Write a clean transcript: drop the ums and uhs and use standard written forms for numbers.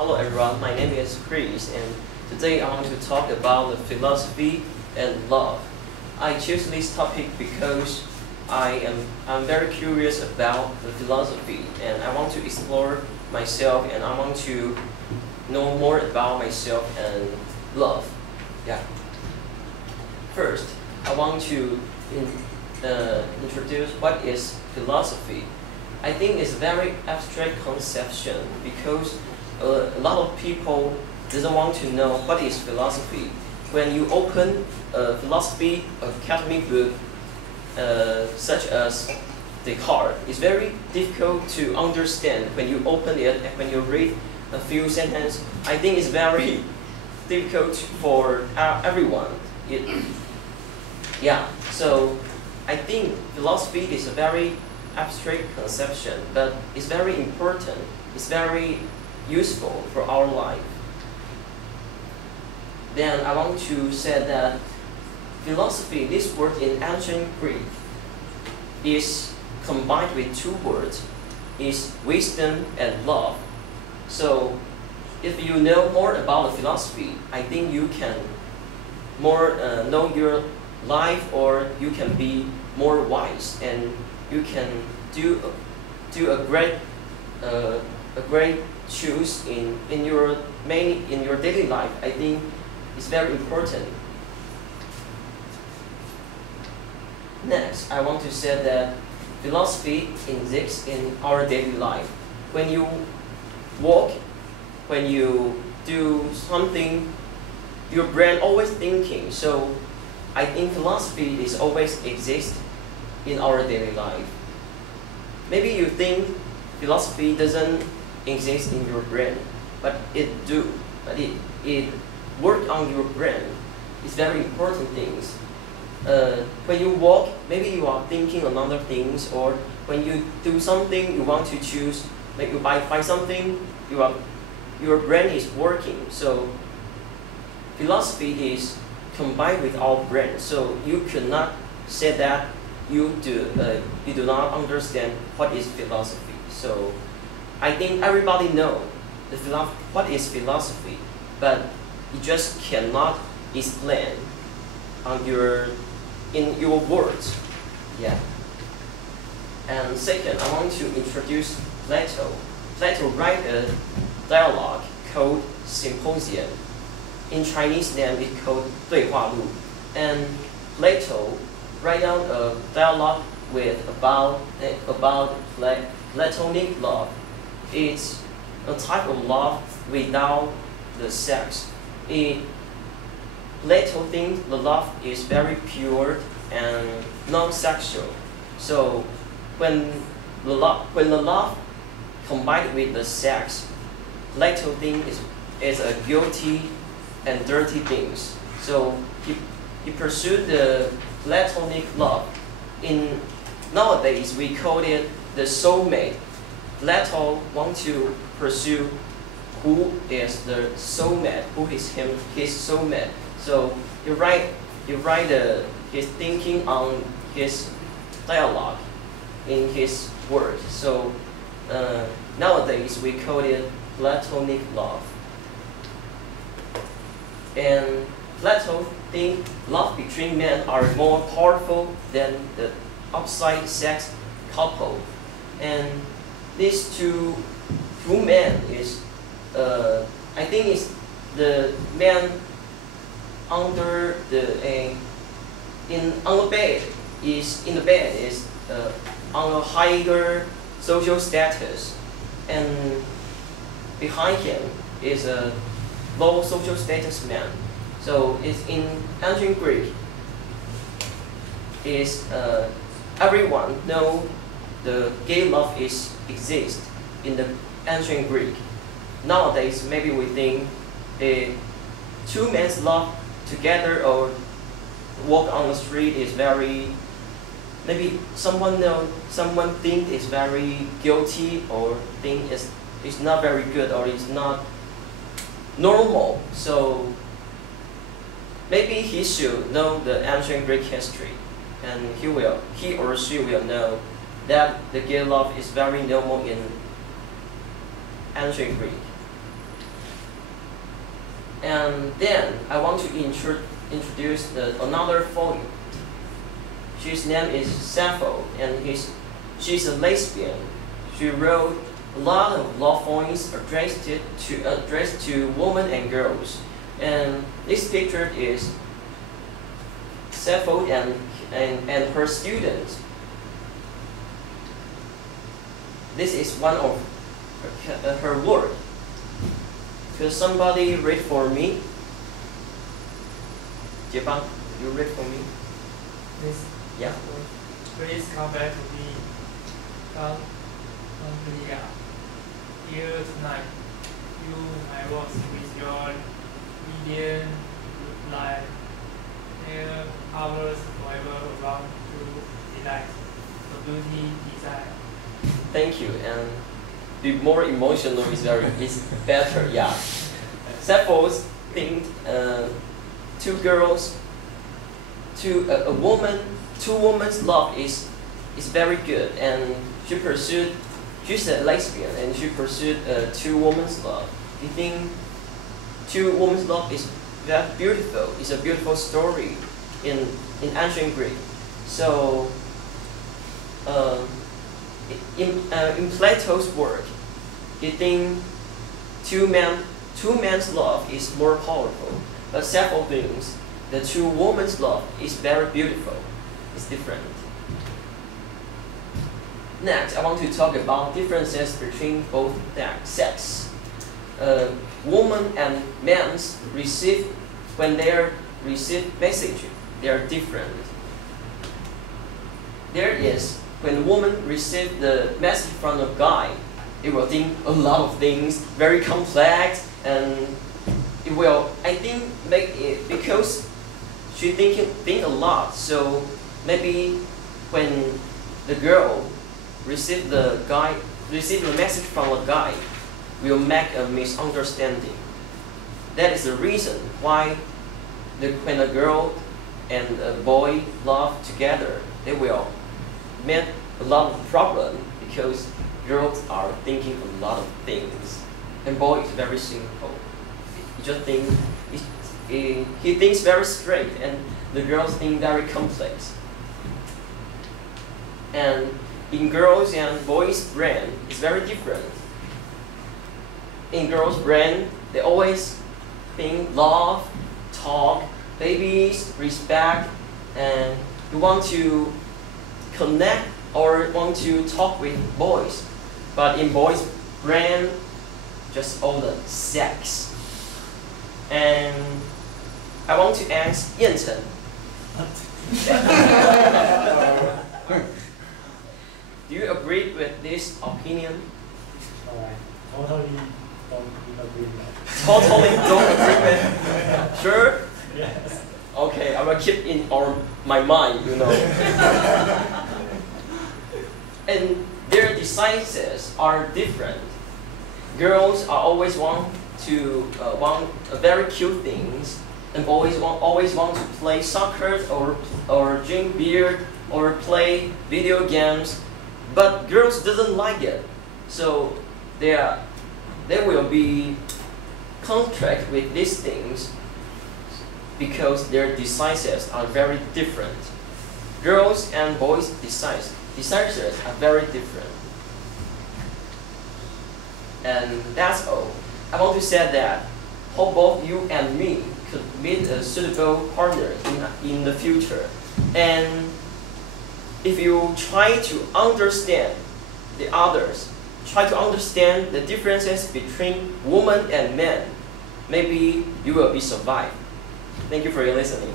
Hello everyone, my name is Chris, and today I want to talk about the philosophy and love. I choose this topic because I'm very curious about the philosophy, and I want to explore myself, and I want to know more about myself and love. Yeah. First, I want to introduce what is philosophy. I think it's a very abstract conception because a lot of people doesn't want to know what is philosophy. When you open a philosophy academic book, such as Descartes, it's very difficult to understand when you open it and when you read a few sentences. I think it's very difficult for everyone. So I think philosophy is a very abstract conception, but it's very important. It's very useful for our life. Then I want to say that philosophy, this word in ancient Greek, is combined with two words, is wisdom and love. So if you know more about the philosophy, I think you can more know your life, or you can be more wise, and you can do a great choice in your daily life. I think it's very important. Next, I want to say that philosophy exists in our daily life. When you walk, when you do something, your brain always thinking. So I think philosophy is always exist in our daily life. Maybe you think philosophy doesn't exist in your brain, but it do. But it work on your brain. It's very important things. When you walk, maybe you are thinking another things, or when you do something you want to choose, like you buy something, your brain is working. So philosophy is combined with our brain. So you cannot say that you do not understand what is philosophy. So I think everybody know what is philosophy, but you just cannot explain in your words. Yeah. And second, I want to introduce Plato. Plato write a dialogue called Symposium. In Chinese name it's called 对话录. And Plato write down a dialogue about platonic love. It's a type of love without the sex. Plato thinks the love is very pure and non-sexual. So when the love combined with the sex, Plato thinks is a guilty and dirty things. So he pursued the platonic love. Nowadays we call it the soulmate. Plato wants to pursue who is the soulmate, who is his soulmate. So he write his thinking on his dialogue in his words. So nowadays we call it platonic love. And Plato thinks love between men are more powerful than the opposite sex couple. And these two men is I think is the man under the bed is on a higher social status, and behind him is a low social status man. So it's in ancient Greek. Everyone know the gay love exists in the ancient Greek. Nowadays, maybe we think two men's love together or walk on the street is very, maybe someone think is very guilty, or think it's not very good, or it's not normal. So maybe he should know the ancient Greek history, and he or she will know that the gay love is very normal in ancient Greek. And then I want to introduce another poet. His name is Sappho, and she's a lesbian. She wrote a lot of love poems addressed to women and girls. And this picture is Sappho and her students. This is one of her work. Could somebody read for me? Jebang, you read for me? Please. Yeah. Please come back to me. Come here. Here tonight. You, my works with your medium life. There hours forever around to delight. The beauty desire. Thank you, and be more emotional is better. Yeah. Suppose think two girls, two women's love is very good, and she's a lesbian and she pursued two women's love. You think two women's love is very beautiful? It's a beautiful story in ancient Greek. So. In Plato's work, you think two men's love is more powerful, but Sappho thinks the two women's love is very beautiful. It's different. Next, I want to talk about differences between both sex. Women and men when they receive message, they are different. There is. When a woman receives the message from a guy, it will think a lot of things, very complex, and it will, I think, make it because she think a lot. So maybe when the girl receives the message from a guy, will make a misunderstanding. That is the reason why when a girl and a boy love together, they will met a lot of problem because girls are thinking a lot of things, and boy is very simple. He just he thinks very straight, and the girls think very complex. And in girls and boys' brain, it's very different. In girls' brain, they always think love, talk, babies, respect, and you want to connect or want to talk with boys, but in boys' brain, just all the sex. And I want to ask Yanchen. Do you agree with this opinion? Totally don't agree with that. Totally don't agree with? Sure? Yes. Okay, I will keep in my mind, you know. And their desires are different. Girls are always want very cute things, and boys always want to play soccer or drink beer or play video games. But girls doesn't like it, so they will be contract with these things because their desires are very different. Girls and boys' desires are very different. And that's all. I want to say that hope both you and me could meet a suitable partner in the future. And if you try to understand the others, try to understand the differences between women and men, maybe you will be survived. Thank you for your listening.